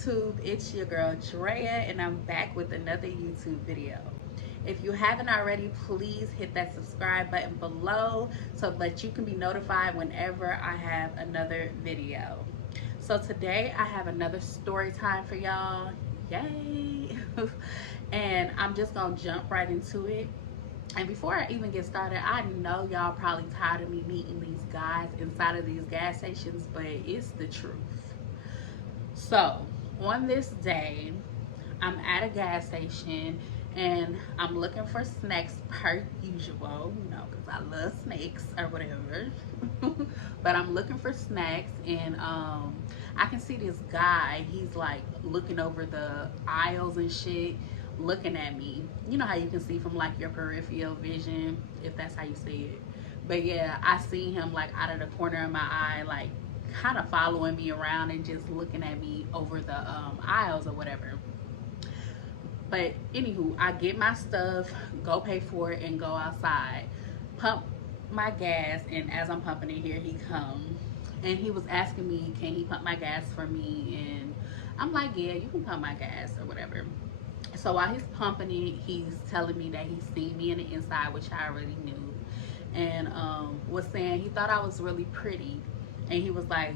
YouTube, it's your girl Drea, and I'm back with another YouTube video. If you haven't already, please hit that subscribe button below so that you can be notified whenever I have another video. So today I have another story time for y'all. Yay! And I'm just gonna jump right into it. And before I even get started, I know y'all probably tired of me meeting these guys inside of these gas stations, but it's the truth. So on this day, I'm at a gas station and I'm looking for snacks per usual, because I love snacks or whatever. But I'm looking for snacks, and I can see this guy. He's like looking over the aisles and shit, looking at me. You know how you can see from like your peripheral vision, if that's how you see it. But yeah, I see him like out of the corner of my eye, like kind of following me around and just looking at me over the aisles or whatever. But anywho, I get my stuff, go pay for it, and go outside, pump my gas. And as I'm pumping it, here he come, and he was asking me, can he pump my gas for me? And I'm like, yeah, you can pump my gas or whatever. So while he's pumping it, he's telling me that he's seen me in the inside, which I already knew, and was saying he thought I was really pretty. And he was like,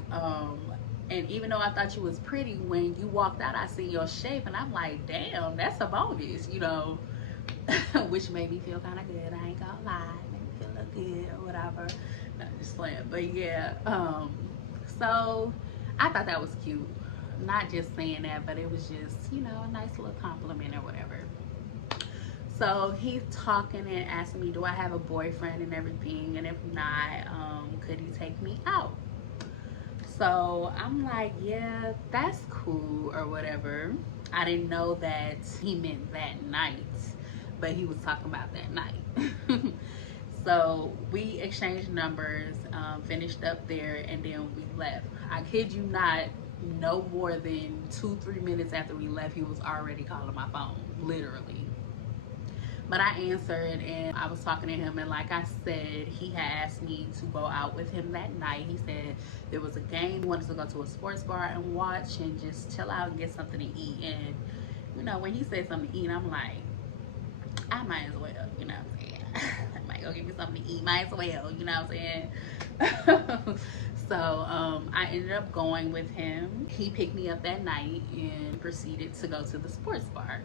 and even though I thought you was pretty, when you walked out, I see your shape. And I'm like, damn, that's a bonus, which made me feel kind of good. I ain't gonna lie, made me feel look good or whatever. No, just playing. But yeah, so I thought that was cute. Not just saying that, but it was just, a nice little compliment or whatever. So he's talking and asking me, do I have a boyfriend and everything? And if not, could he take me out? So I'm like, yeah, that's cool or whatever. I didn't know that he meant that night, but he was talking about that night. So we exchanged numbers, finished up there, and then we left. I kid you not, no more than 2-3 minutes after we left, he was already calling my phone, literally. But I answered, and I was talking to him, and like I said, he had asked me to go out with him that night. He said there was a game, he wanted to go to a sports bar and watch and just chill out and get something to eat. And when he said something to eat, I'm like, I might as well, you know what I'm saying? I might go get me something to eat, might as well, you know what I'm saying? So I ended up going with him. He picked me up that night and proceeded to go to the sports bar.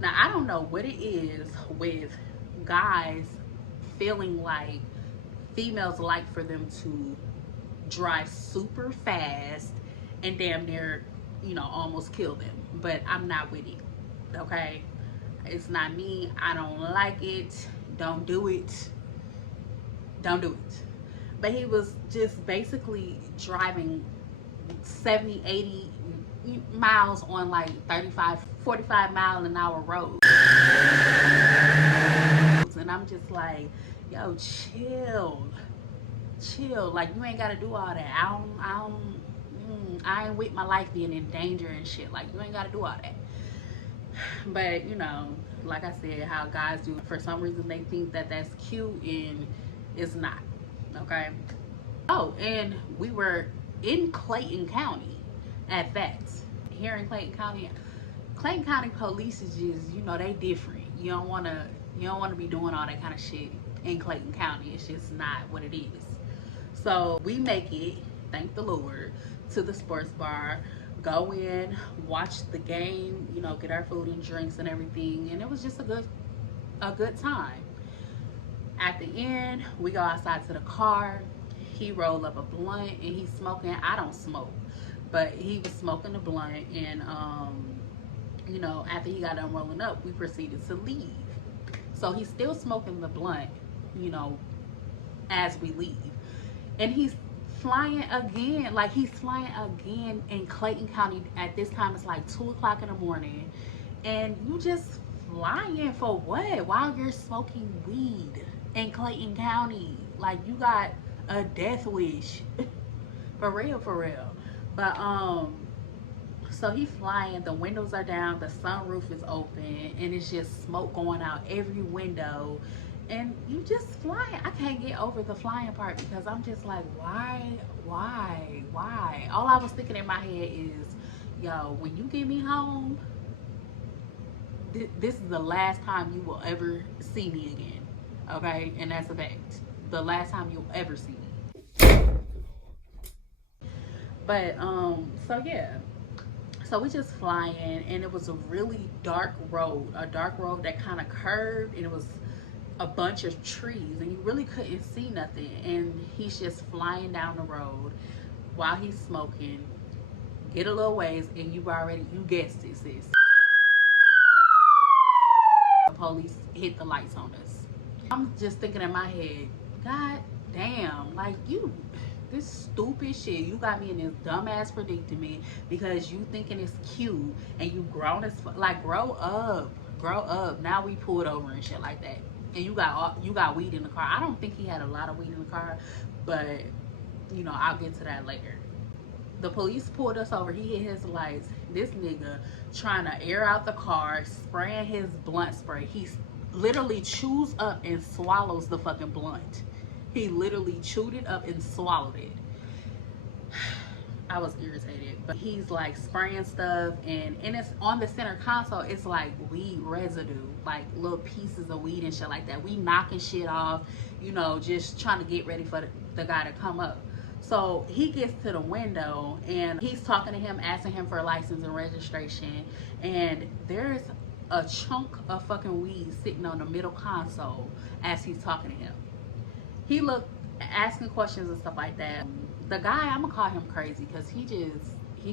Now, I don't know what it is with guys feeling like females like for them to drive super fast and damn near, almost kill them. But I'm not with it, okay? It's not me. I don't like it. Don't do it. Don't do it. But he was just basically driving 70, 80 miles on like 35, 45 mile an hour road. And I'm just like, yo, chill. Like, you ain't gotta do all that. I ain't with my life being in danger and shit. Like, you ain't gotta do all that. But like I said, how guys do, for some reason they think that that's cute, and it's not. Okay. Oh, and we were in Clayton County at that. Here in Clayton County police is just, they different. You don't wanna be doing all that kind of shit in Clayton County. It's just not what it is. So we make it, thank the Lord, to the sports bar, go in, watch the game, get our food and drinks and everything, and it was just a good time. At the end, we go outside to the car. He rolled up a blunt and he's smoking. I don't smoke, but he was smoking a blunt, and after he got done rolling up, we proceeded to leave. So he's still smoking the blunt, as we leave. And he's flying again, in Clayton County. At this time, it's like 2 o'clock in the morning. And you just flying for what? While you're smoking weed in Clayton County. Like, you got a death wish. For real. But so he's flying, the windows are down, the sunroof is open, and it's just smoke going out every window. And you just flying. I can't get over the flying part because I'm just like, why? All I was thinking in my head is, yo, when you get me home, this is the last time you will ever see me again. Okay? And that's a fact. The last time you'll ever see me. But so yeah. So we just flying, and it was a really dark road that kind of curved, and it was a bunch of trees, and you really couldn't see nothing. And he's just flying down the road while he's smoking. Get a little ways, and you guessed it, sis. The police hit the lights on us. I'm just thinking in my head, God damn, like this stupid shit, you got me in this dumbass predicament because you thinking it's cute and you grown as like grow up. Now we pulled over and shit like that, and you got weed in the car. I don't think he had a lot of weed in the car, but I'll get to that later. The police pulled us over. He hit his lights. This nigga trying to air out the car, spraying his blunt spray. He literally chews up and swallows the fucking blunt. He literally chewed it up and swallowed it. I was irritated, but he's like spraying stuff, and it's on the center console. It's like weed residue, like little pieces of weed and shit like that. We knocking shit off, just trying to get ready for the guy to come up. So he gets to the window, and he's talking to him, asking him for a license and registration, and there's a chunk of fucking weed sitting on the middle console as he's talking to him. He looked, asking questions and stuff like that. The guy, I'm gonna call him crazy because he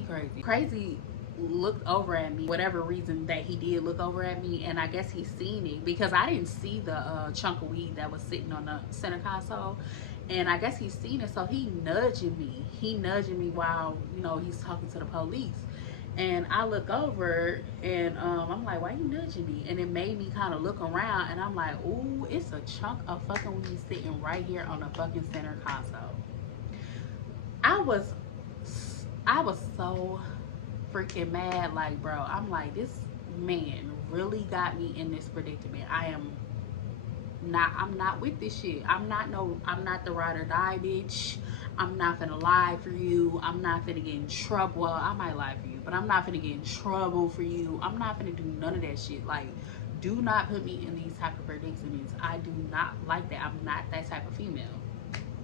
crazy. Crazy looked over at me, whatever reason that he did look over at me, and I guess he seen it because I didn't see the chunk of weed that was sitting on the center console, and I guess he's seen it, so he nudging me while he's talking to the police. And I look over, and I'm like, why you nudging me? And it made me kind of look around, and I'm like, ooh, it's a chunk of fucking weed sitting right here on the fucking center console. I was so freaking mad, like, bro. I'm like, this man really got me in this predicament. I'm not with this shit. I'm not the ride or die bitch. I'm not gonna lie for you. I'm not gonna get in trouble. Well, I might lie for you, but I'm not gonna get in trouble for you. I'm not gonna do none of that shit. Like, do not put me in these type of predicaments. I do not like that. I'm not that type of female.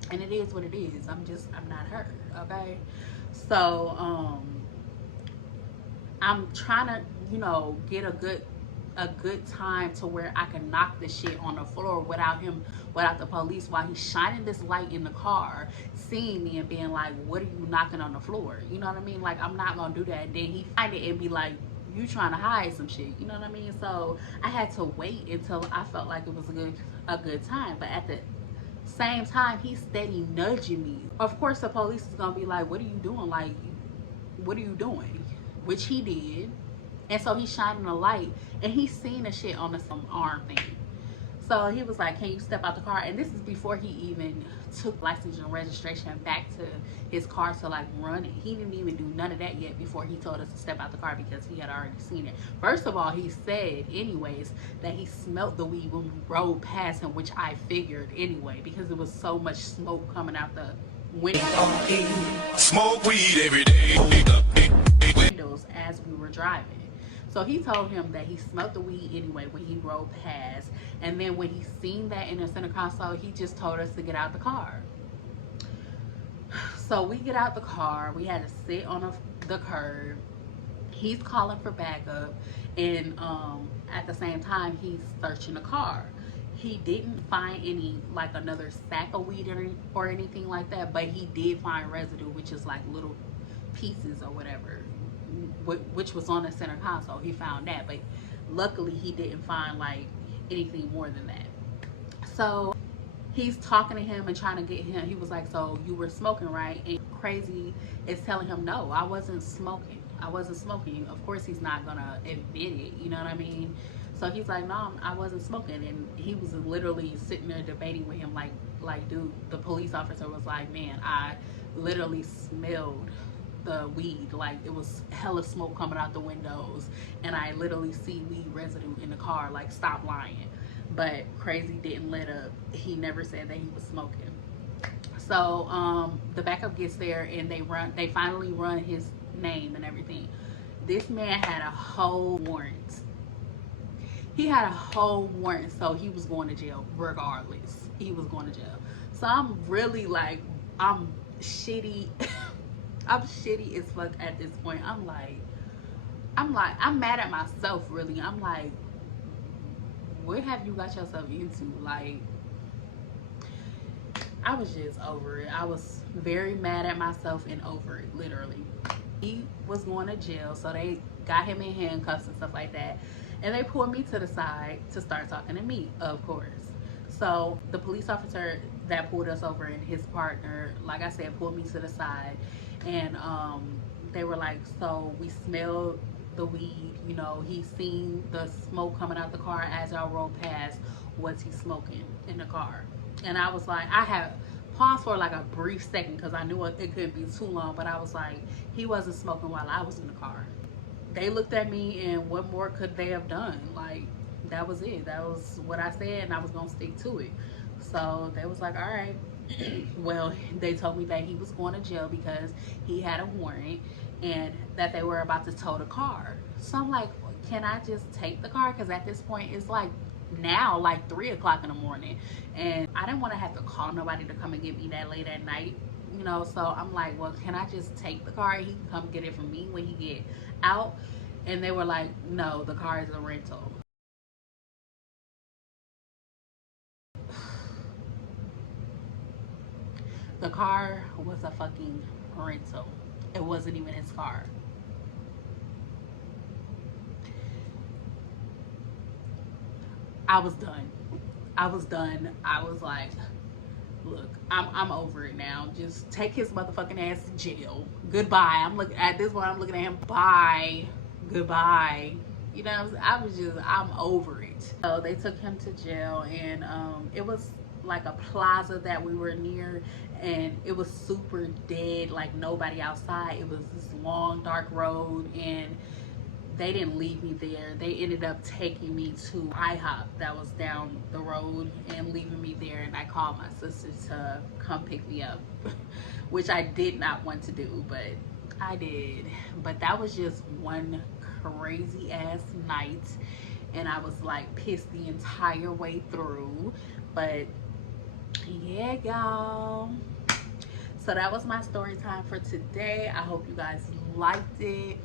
And it is what it is. I'm not her. Okay. So I'm trying to, get a good time to where I can knock the shit on the floor without the police, while he's shining this light in the car, seeing me and being like, what are you knocking on the floor? You know what I mean? Like, I'm not gonna do that. And then he find it and be like, you trying to hide some shit. You know what I mean? So I had to wait until I felt like it was a good time. But at the same time, he's steady nudging me. Of course the police is gonna be like, what are you doing? Like, what are you doing? Which he did. And so he's shining a light, and he's seen the shit on the arm thing. So he was like, can you step out the car? And this is before he even took license and registration back to his car to like run it. He didn't even do none of that yet before he told us to step out the car because he had already seen it. First of all, he said anyways that he smelled the weed when we rode past him, which I figured anyway because there was so much smoke coming out the window. Smoke weed every day. Windows as we were driving. So he told him that he smelled the weed anyway when he rode past. And then when he seen that in the center console, he just told us to get out the car. So we get out the car. We had to sit on the curb. He's calling for backup. And at the same time, he's searching the car. He didn't find any, like, another sack of weed or anything like that. But he did find residue, which is like little pieces or whatever, which was on the center console. He found that, but luckily he didn't find like anything more than that. So he's talking to him and trying to get him. He was like, so you were smoking, right? And Crazy is telling him, no, I wasn't smoking. Of course he's not gonna admit it, you know what I mean? So he's like, no, I wasn't smoking. And he was literally sitting there debating with him like dude, the police officer was like, man, I literally smelled the weed. Like, it was hella smoke coming out the windows, and I literally see weed residue in the car. Like, stop lying. but crazy didn't let up. He never said that he was smoking. So the backup gets there and they finally run his name and everything. This man had a whole warrant. He had a whole warrant, so he was going to jail regardless. He was going to jail. So I'm really like, I'm shitty. I'm shitty as fuck at this point. I'm mad at myself, really. I'm like, what have you got yourself into? Like, I was just over it. I was very mad at myself and over it, literally. He was going to jail, so they got him in handcuffs and stuff like that. And they pulled me to the side to start talking to me, of course. So the police officer that pulled us over and his partner, like I said, pulled me to the side. And they were like, so we smelled the weed, you know, he seen the smoke coming out the car as y'all rode past. Was he smoking in the car? And I was like, I had paused for like a brief second because I knew it couldn't be too long, but I was like, he wasn't smoking while I was in the car. They looked at me, and what more could they have done? Like, that was it. That was what I said, and I was gonna stick to it. So they was like, all right. Well, they told me that he was going to jail because he had a warrant and that they were about to tow the car. So I'm like, can I just take the car? Because at this point it's like now like 3 o'clock in the morning, and I didn't want to have to call nobody to come and get me that late at night, you know. So I'm like, well, can I just take the car? He can come get it from me when he get out. And they were like, no, the car is a rental. The car was a fucking rental. It wasn't even his car. I was done. I was done. I was like, look, I'm over it now. Just take his motherfucking ass to jail. Goodbye. I'm looking at this one. I'm looking at him. Bye. Goodbye. You know, I was just, I'm over it. So they took him to jail, and it was like a plaza that we were near, and it was super dead, like nobody outside. It was this long, dark road, and they didn't leave me there. They ended up taking me to IHOP that was down the road and leaving me there. And I called my sister to come pick me up, which I did not want to do, but I did. But that was just one crazy ass night. And I was like pissed the entire way through. But yeah, y'all. So that was my story time for today. I hope you guys liked it.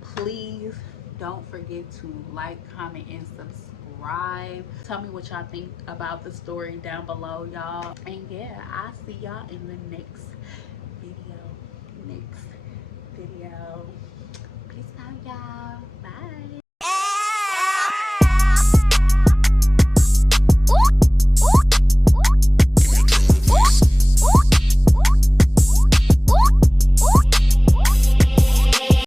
Please don't forget to like, comment, and subscribe. Tell me what y'all think about the story down below, y'all. And yeah, I'll see y'all in the next video.